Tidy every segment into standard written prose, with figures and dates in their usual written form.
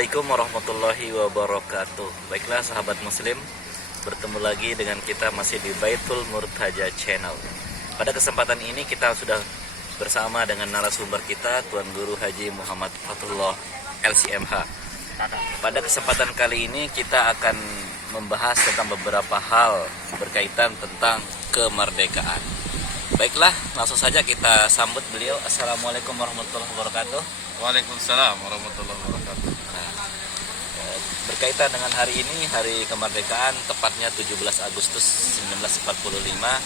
Assalamualaikum warahmatullahi wabarakatuh. Baiklah sahabat muslim, bertemu lagi dengan kita masih di Baitul Murtaja Channel. Pada kesempatan ini kita sudah bersama dengan narasumber kita, Tuan Guru Haji Muhammad Fatullah LCMH. Pada kesempatan kali ini kita akan membahas tentang beberapa hal berkaitan tentang kemerdekaan. Baiklah, langsung saja kita sambut beliau. Assalamualaikum warahmatullahi wabarakatuh. Waalaikumsalam warahmatullahi wabarakatuh. Berkaitan dengan hari ini, hari kemerdekaan, tepatnya 17 Agustus 1945.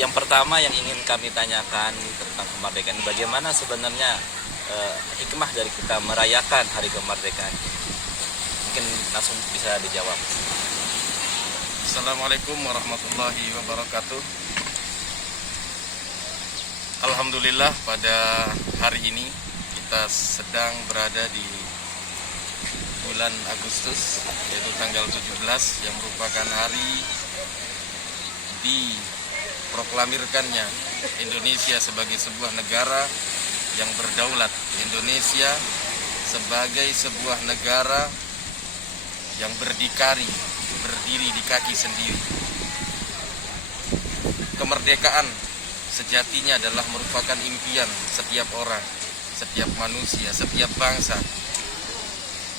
Yang pertama yang ingin kami tanyakan tentang kemerdekaan, bagaimana sebenarnya hikmah dari kita merayakan hari kemerdekaan? Mungkin langsung bisa dijawab. Assalamualaikum warahmatullahi wabarakatuh. Alhamdulillah pada hari ini kita sedang berada di bulan Agustus, yaitu tanggal 17, yang merupakan hari diproklamirkannya Indonesia sebagai sebuah negara yang berdaulat. Indonesia sebagai sebuah negara yang berdikari, berdiri di kaki sendiri. Kemerdekaan sejatinya adalah merupakan impian setiap orang, setiap manusia, setiap bangsa.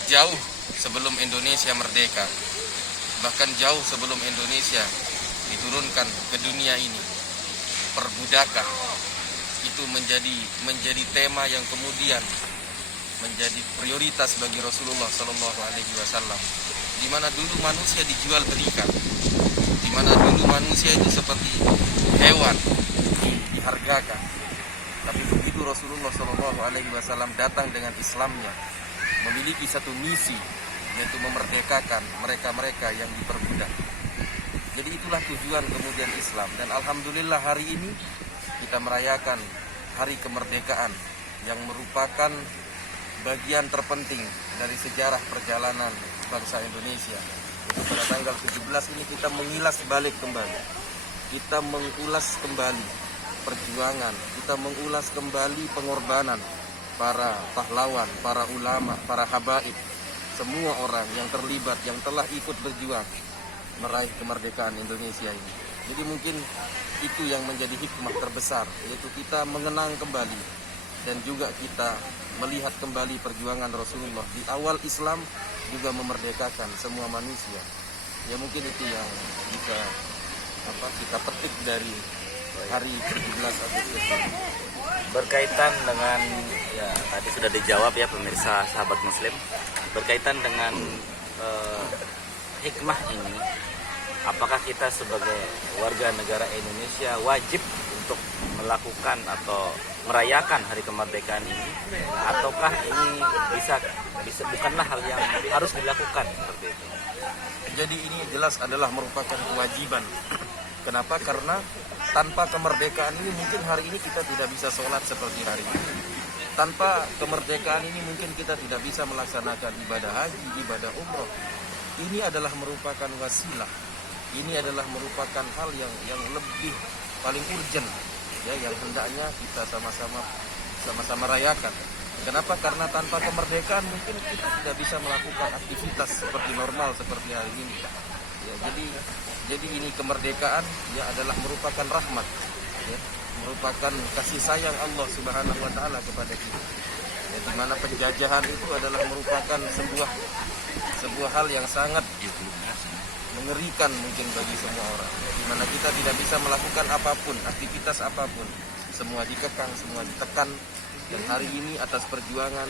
Jauh sebelum Indonesia merdeka, bahkan jauh sebelum Indonesia diturunkan ke dunia ini, perbudakan itu menjadi tema yang kemudian menjadi prioritas bagi Rasulullah Shallallahu Alaihi Wasallam. Di mana dulu manusia dijual belikan, di mana dulu manusia itu seperti hewan dihargakan. Tapi begitu Rasulullah Shallallahu Alaihi Wasallam datang dengan Islamnya, memiliki satu misi, yaitu memerdekakan mereka-mereka yang diperbudak. Jadi itulah tujuan kemudian Islam. Dan alhamdulillah hari ini kita merayakan hari kemerdekaan yang merupakan bagian terpenting dari sejarah perjalanan bangsa Indonesia. Jadi pada tanggal 17 ini kita mengilas balik kembali, kita mengulas kembali perjuangan, kita mengulas kembali pengorbanan para pahlawan, para ulama, para habaib, semua orang yang terlibat, yang telah ikut berjuang meraih kemerdekaan Indonesia ini. Jadi mungkin itu yang menjadi hikmah terbesar, yaitu kita mengenang kembali dan juga kita melihat kembali perjuangan Rasulullah. Di awal Islam juga memerdekakan semua manusia. Ya mungkin itu yang bisa kita petik dari hari 17 Agustus. Berkaitan dengan, ya tadi sudah dijawab ya pemirsa sahabat muslim, berkaitan dengan hikmah ini, apakah kita sebagai warga negara Indonesia wajib untuk melakukan atau merayakan hari kemerdekaan ini, ataukah ini bisa bukanlah hal yang harus dilakukan seperti itu? Jadi ini jelas adalah merupakan kewajiban. Kenapa? Karena tanpa kemerdekaan ini mungkin hari ini kita tidak bisa sholat seperti hari ini. Tanpa kemerdekaan ini mungkin kita tidak bisa melaksanakan ibadah haji, ibadah umroh. Ini adalah merupakan wasilah. Ini adalah merupakan hal yang lebih paling urgent, ya, yang hendaknya kita sama-sama rayakan. Kenapa? Karena tanpa kemerdekaan mungkin kita tidak bisa melakukan aktivitas seperti normal seperti hari ini. Ya, jadi ini kemerdekaan ya adalah merupakan rahmat, ya, merupakan kasih sayang Allah Subhanahu Wa Taala kepada kita. Ya, di mana penjajahan itu adalah merupakan sebuah hal yang sangat mengerikan mungkin bagi semua orang. Ya, di mana kita tidak bisa melakukan apapun, aktivitas apapun, semua dikekang, semua ditekan. Dan hari ini atas perjuangan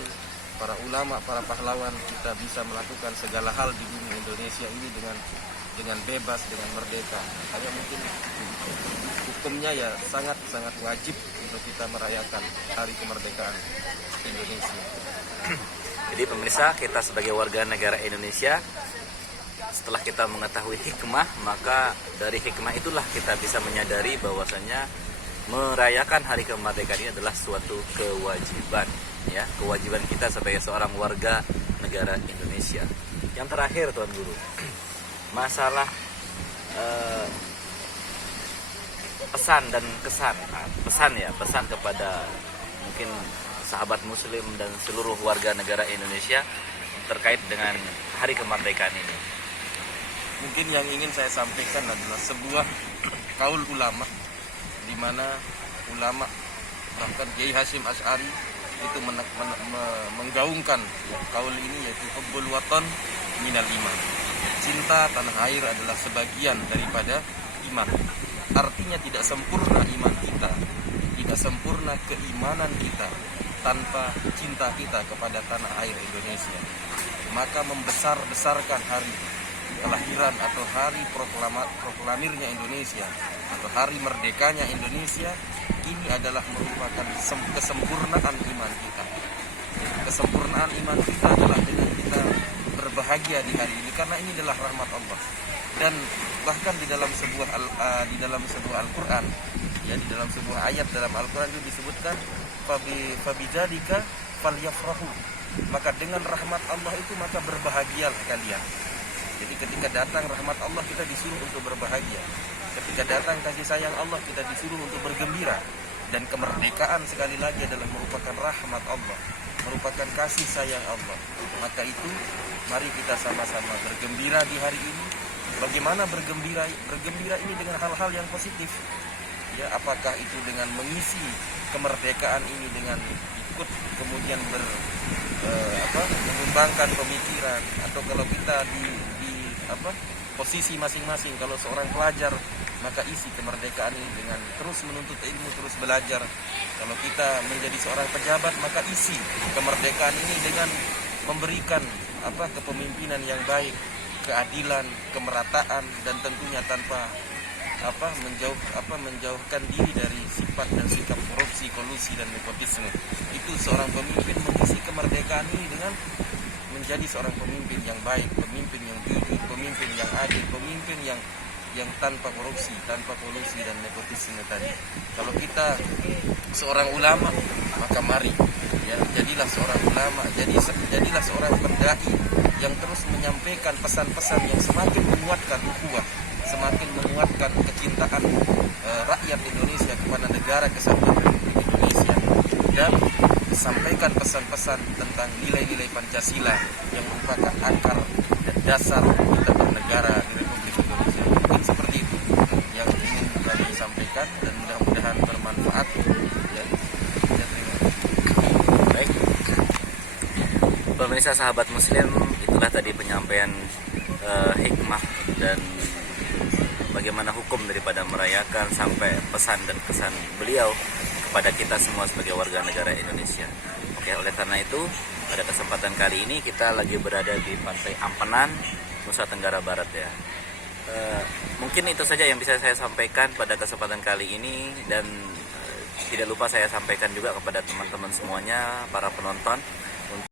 para ulama, para pahlawan, kita bisa melakukan segala hal di bumi Indonesia ini dengan bebas, dengan merdeka. Hanya mungkin hukumnya ya sangat wajib untuk kita merayakan hari kemerdekaan Indonesia. Jadi pemirsa, kita sebagai warga negara Indonesia, setelah kita mengetahui hikmah, maka dari hikmah itulah kita bisa menyadari bahwasanya merayakan hari kemerdekaan ini adalah suatu kewajiban, ya, kewajiban kita sebagai seorang warga negara Indonesia. Yang terakhir, Tuan Guru, masalah pesan dan kesan. Pesan kepada mungkin sahabat muslim dan seluruh warga negara Indonesia terkait dengan hari kemerdekaan ini? Mungkin yang ingin saya sampaikan adalah sebuah kaul ulama, di mana ulama bahkan Kiai Hasyim Asy'ari itu menggaungkan kaul ini, yaitu hubbul watan minal iman. Cinta tanah air adalah sebagian daripada iman. Artinya tidak sempurna iman kita, tidak sempurna keimanan kita tanpa cinta kita kepada tanah air Indonesia. Maka membesar-besarkan hari kelahiran atau hari proklamirnya Indonesia atau hari merdekanya Indonesia, ini adalah merupakan kesempurnaan iman kita. Kesempurnaan iman kita adalah dengan kita berbahagia di hari ini, karena ini adalah rahmat Allah. Dan bahkan di dalam sebuah Al-Qur'an, ya, di dalam sebuah ayat dalam Al-Qur'an itu disebutkan fabidzalika falyafrahu. Maka dengan rahmat Allah itu maka berbahagialah kalian. Jadi ketika datang rahmat Allah kita disuruh untuk berbahagia. Ketika datang kasih sayang Allah kita disuruh untuk bergembira. Dan kemerdekaan sekali lagi adalah merupakan rahmat Allah, merupakan kasih sayang Allah. Maka itu mari kita sama-sama bergembira di hari ini. Bagaimana bergembira? Bergembira ini dengan hal-hal yang positif. Ya, apakah itu dengan mengisi kemerdekaan ini dengan ikut kemudian mengembangkan pemikiran, atau kalau kita di posisi masing-masing, kalau seorang pelajar maka isi kemerdekaan ini dengan terus menuntut ilmu, terus belajar. Kalau kita menjadi seorang pejabat maka isi kemerdekaan ini dengan memberikan kepemimpinan yang baik, keadilan, kemerataan, dan tentunya tanpa menjauhkan diri dari sifat dan sikap korupsi, kolusi, dan nepotisme. Itu seorang pemimpin mengisi kemerdekaan ini dengan menjadi seorang pemimpin yang baik, pemimpin yang jujur, pemimpin yang adil, pemimpin yang tanpa korupsi, tanpa kolusi dan nepotisme tadi. Kalau kita seorang ulama, maka mari ya, jadilah seorang ulama, jadilah seorang pendai yang terus menyampaikan pesan-pesan yang semakin menguatkan ukhuwah, semakin menguatkan kecintaan rakyat Indonesia kepada negara kesatuan Republik Indonesia, dan sampaikan pesan-pesan tentang nilai-nilai Pancasila yang merupakan akar dan dasar kita bernegara di Republik Indonesia. Mungkin seperti itu yang ingin kami sampaikan, dan mudah-mudahan bermanfaat. Ya, terima kasih. Baik, pemirsa sahabat Muslim, itulah tadi penyampaian hikmah dan bagaimana hukum daripada merayakan, sampai pesan dan kesan beliau kepada kita semua sebagai warga negara Indonesia. Oke, oleh karena itu pada kesempatan kali ini kita lagi berada di Pantai Ampenan, Nusa Tenggara Barat ya. Mungkin itu saja yang bisa saya sampaikan pada kesempatan kali ini, dan tidak lupa saya sampaikan juga kepada teman-teman semuanya, para penonton,